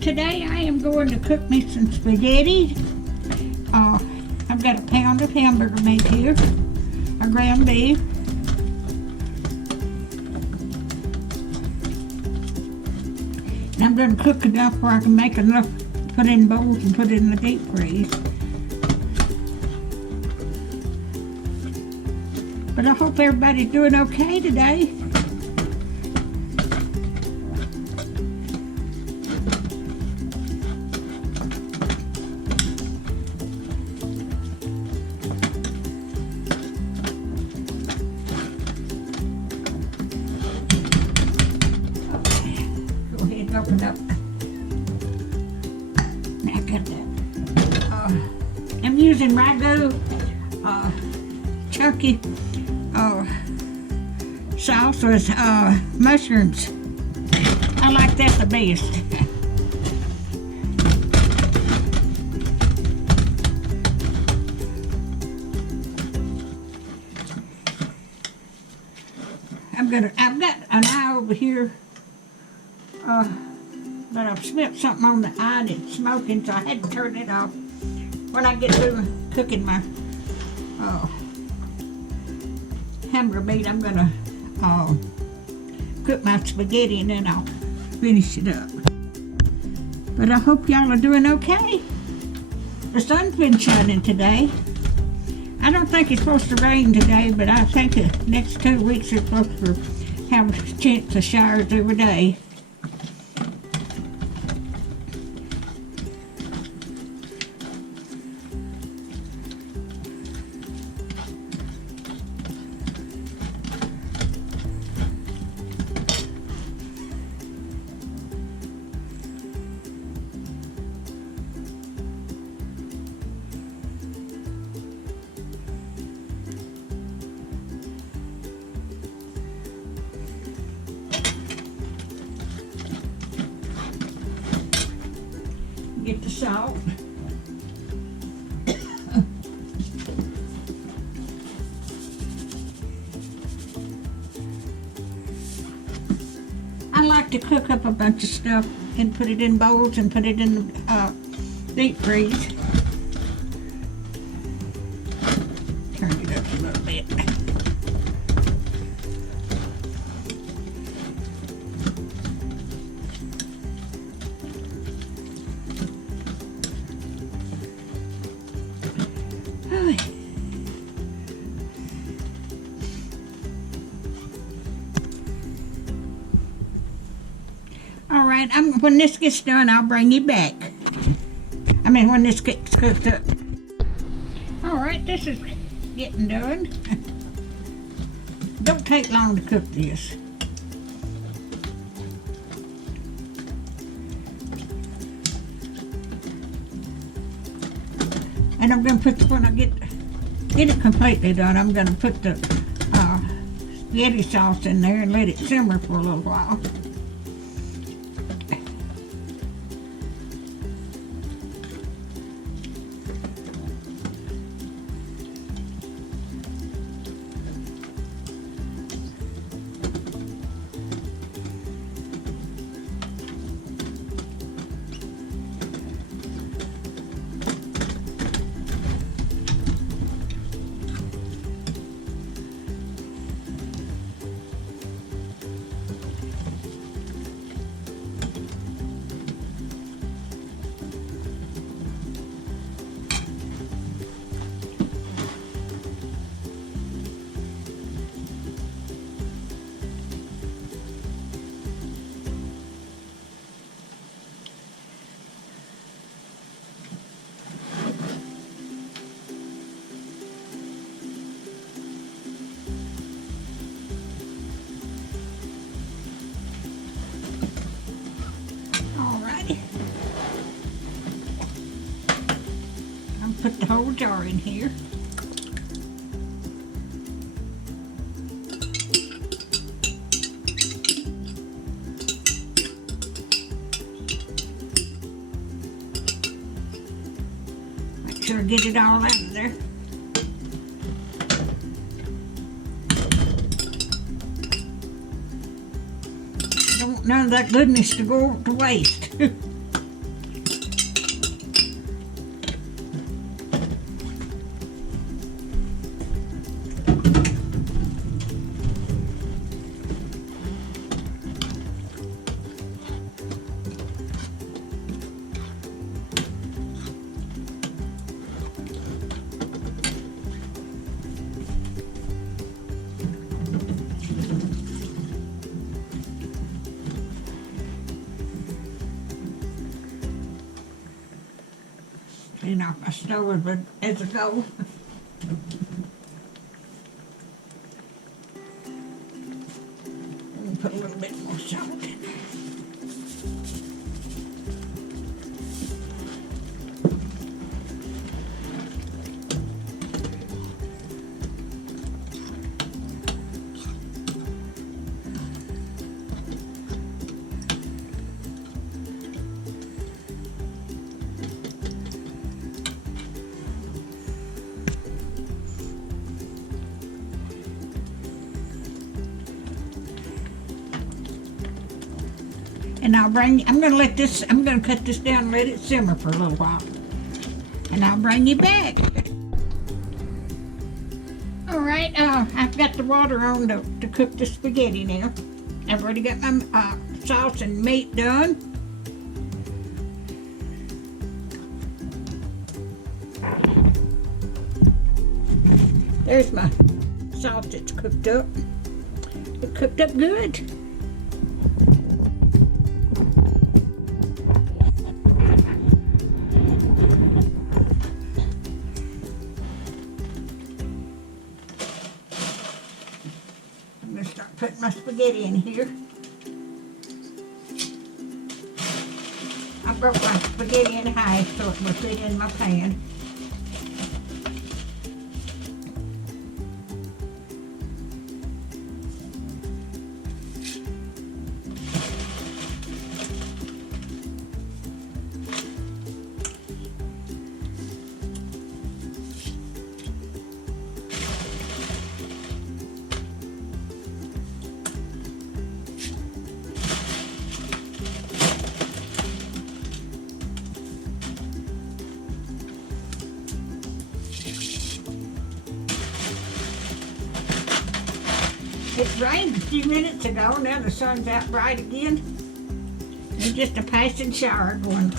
Today I am going to cook me some spaghetti. I've got a pound of hamburger meat here, a ground beef, and I'm going to cook enough where I can make enough, put in bowls and put it in the deep freeze. But I hope everybody's doing okay today. Open up. I got that. I'm using Ragu chunky sauce with mushrooms. I like that the best. I've got an eye over here. But I've slipped something on the eye and it's smoking, so I had to turn it off when I get through cooking my hamburger meat. I'm gonna cook my spaghetti and then I'll finish it up. But I hope y'all are doing okay. The sun's been shining today. I don't think it's supposed to rain today, but I think the next 2 weeks are supposed to have a chance of showers every day. Get the salt. I like to cook up a bunch of stuff and put it in bowls and put it in the deep freeze. Turn it up a little bit. All right, when this gets done, I'll bring you back. When this gets cooked up. All right, this is getting done. Don't take long to cook this. And I'm gonna put, when I get it completely done, I'm gonna put the spaghetti sauce in there and let it simmer for a little while. Put the whole jar in here. Make sure to get it all out of there. Don't want none of that goodness to go to waste. clean off my stove as I go. Put a little bit more salt in there. And I'm gonna cut this down and let it simmer for a little while. And I'll bring you back. All right, I've got the water on to cook the spaghetti now. I've already got my sauce and meat done. There's my sauce that's cooked up. It cooked up good. Put my spaghetti in here. I broke my spaghetti in half so it would fit in my pan. It rained a few minutes ago, now the sun's out bright again. It's just a passing shower going.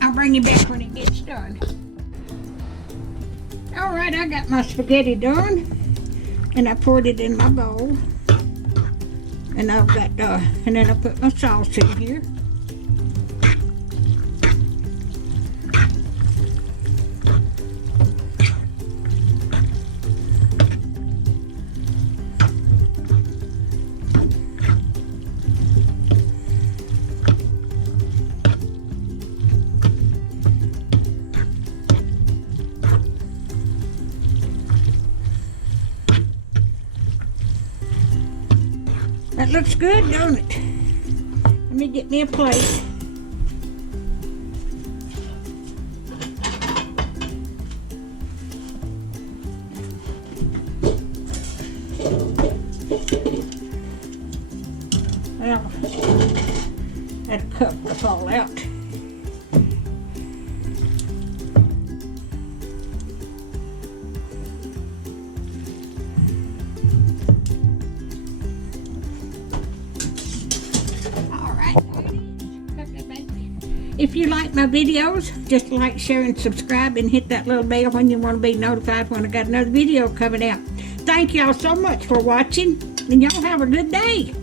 I'll bring you back when it gets done. All right, I got my spaghetti done, and I poured it in my bowl. And I've got, and then I put my sauce in here. That looks good, don't it? Let me get me a plate. Well, that cup will fall out. If you like my videos, just like, share, and subscribe, and hit that little bell when you want to be notified when I got another video coming out. Thank y'all so much for watching, and y'all have a good day.